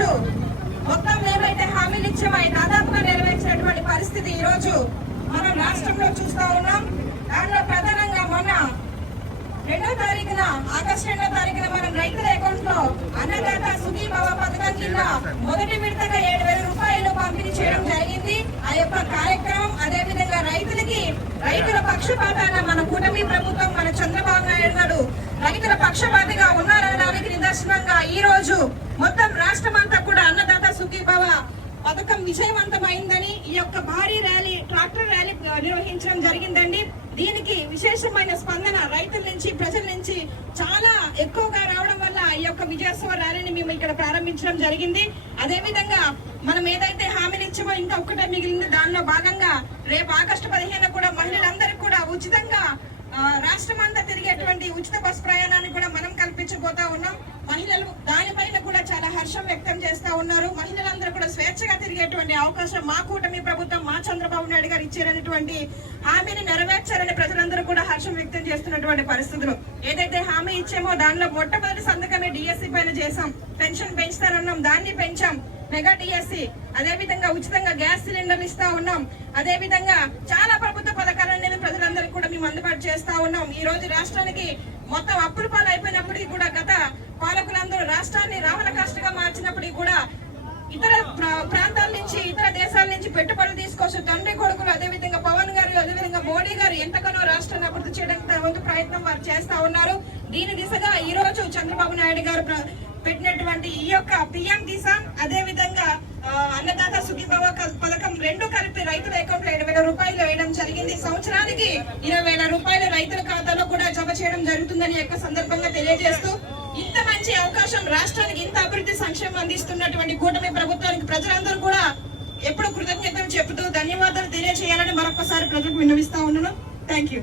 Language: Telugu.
రోజు మొత్తం మేమైతే హామీలు ఇచ్చామో దాదాపుగా నెరవేర్చినటువంటి పరిస్థితి ఈ రోజు మనం రాష్ట్రంలో చూస్తా ఉన్నాం. దానిలో ప్రధానంగా మొన్న రెండో తారీఖున ఆగస్టు రెండో తారీఖున మనం రైతుల అకౌంట్లో అన్నదాత సుఖీభావ పథకం కింద మొదటి విడతగా ఏడు వేల రూపాయలు పంపిణీ చేయడం జరిగింది. ఆ యొక్క కార్యక్రమం అదే విధంగా రైతులకి రైతుల పక్షపాతాన మన కూటమి ప్రభుత్వం మన చంద్రబాబు సుఖీభావ పథకం విజయవంతమైందని ఈ యొక్క భారీ ర్యాలీ ట్రాక్టర్ ర్యాలీ నిర్వహించడం జరిగిందండి. దీనికి విశేషమైన స్పందన రైతుల నుంచి ప్రజల నుంచి చాలా ఎక్కువగా రావడం వల్ల ఈ యొక్క విజయోత్సవ ర్యాలీని మేము ఇక్కడ ప్రారంభించడం జరిగింది. అదే విధంగా మనం ఏదైతే హామీలు ఇచ్చామో ఇంకా ఒక్కటే మిగిలింది. దానిలో భాగంగా రేపు ఆగస్టు పదిహేను కూడా మహిళలందరికీ కూడా ఉచితంగా రాష్ట్రం అంతా తిరిగేటువంటి ఉచిత బస్ ప్రయాణాన్ని కూడా మనం కల్పించబోతా ఉన్నాం. మహిళలు దానిపైన కూడా చాలా హర్షం వ్యక్తం చేస్తా ఉన్నారు. మహిళలందరూ కూడా స్వేచ్ఛగా తిరిగేటువంటి అవకాశం మా కూటమి ప్రభుత్వం మా చంద్రబాబు నాయుడు గారు ఇచ్చారనేటువంటి హామీని నెరవేర్చారని ప్రజలందరూ కూడా హర్షం వ్యక్తం చేస్తున్నటువంటి పరిస్థితులు. ఏదైతే హామీ ఇచ్చామో దానిలో మొట్టమొదటి సంతకమే డిఎస్సి పైన చేసాం పెన్షన్ పెంచుతారన్నాం దాన్ని పెంచాం. మెగా డిఎస్సి అదే విధంగా ఉచితంగా గ్యాస్ సిలిండర్లు ఇస్తా ఉన్నాం. అదే విధంగా చాలా ప్రభుత్వ పథకాలు అనేవి ప్రజలందరికీ కూడా మేము అందుబాటు చేస్తా ఉన్నాం. ఈ రోజు రాష్ట్రానికి మొత్తం అప్పుల పాలు అయిపోయినప్పటికీ కూడా గత పాలకులందరూ రాష్ట్రాన్ని రావణ ఇతర ప్రాంతాల నుంచి ఇతర దేశాల నుంచి పెట్టుబడులు తీసుకోవచ్చు. తండ్రి కొడుకులు అదే విధంగా పవన్ గారు అదే విధంగా మోడీ గారు ఎంతగానో రాష్ట్రాన్ని అభివృద్ధి చేయడానికి తన వంతు ప్రయత్నం వారు చేస్తా ఉన్నారు. దీని దిశగా ఈ రోజు చంద్రబాబు నాయుడు గారు పెట్టినటువంటి ఈ యొక్క పిఎం కిసాన్ అదే విధంగా అన్నదాత సుఖీభవ క- పథకం రెండు కలిపి రైతుల అకౌంట్లో ఏడు వేల రూపాయలు వేయడం జరిగింది. సంవత్సరానికి ఇరవై వేల రూపాయలు రైతుల ఖాతాలో కూడా జమ చేయడం జరుగుతుందని యొక్క సందర్భంగా తెలియజేస్తూ ఇంత మంచి అవకాశం రాష్ట్రానికి ఇంత అభివృద్ధి సంక్షేమం అందిస్తున్నటువంటి కూటమి ప్రభుత్వానికి ప్రజలందరూ కూడా ఎప్పుడు కృతజ్ఞతలు చెబుతూ ధన్యవాదాలు తెలియజేయాలని మరొకసారి ప్రజలకు విన్నవిస్తా ఉన్నాను. Thank you